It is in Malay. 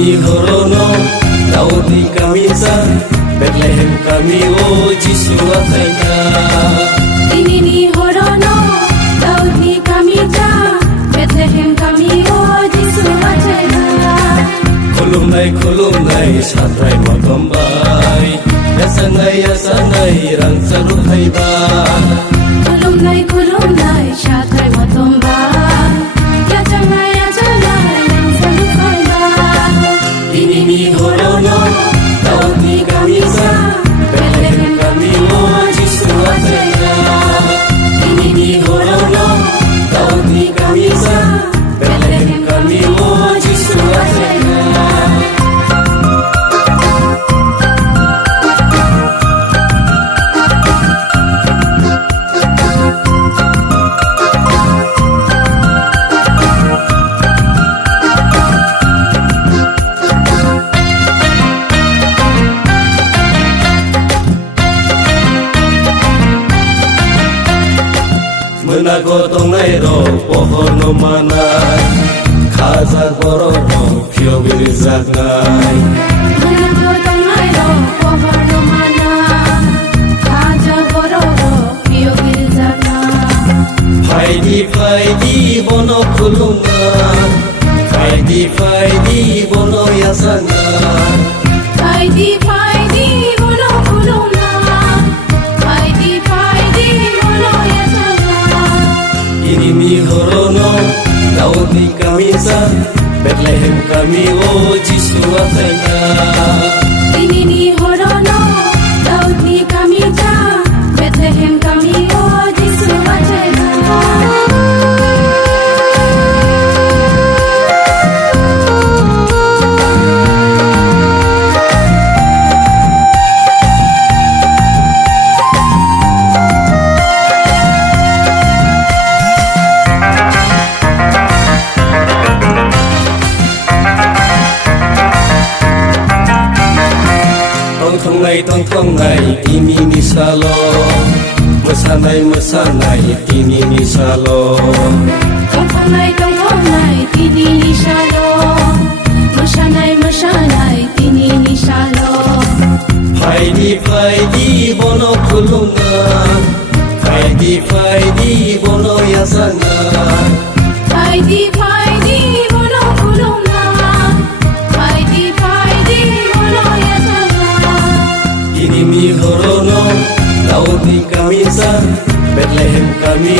Inimi horono Daud ni kamisa Bethlehem kami o Jisu atayka Inimi horono Daud ni kamisa Bethlehem kami o Jisu atayka Khulumnai satrai matombai Yasanai rang sarut haiba Khulumnai satrai matombai Yasanai rang sarut haiba Inimi horono Daud ni kamisa Bethlehem kami o Jisu atayka Inimi horono Daud ni kamisa Bethlehem kami o Jisu atayka Menagotong nairo pohon no manai Khazar bororo pio birizak ngai Menagotong nairo pohon no manai Khazar bororo pio birizak ngai Faidi bono kulungan Faidi bono yasangan Faidi bono kulungan Faidi bono yasangan Inimi horono Daud ni kamisa Bethlehem kami o Jisu atayka Inimi horono Daud ni kamisa Bethlehem kami o Jisu atayka Tong ngai ini ni salon Mesanai ini ni salon Tongkongai tini ni shalom Mesanai tini ni shalom Faidi bono kulungan Faidi bono yasangan Faidi bono kulungan Faidi bono yasangan Inimi horono Daud ni kamisa Bethlehem kami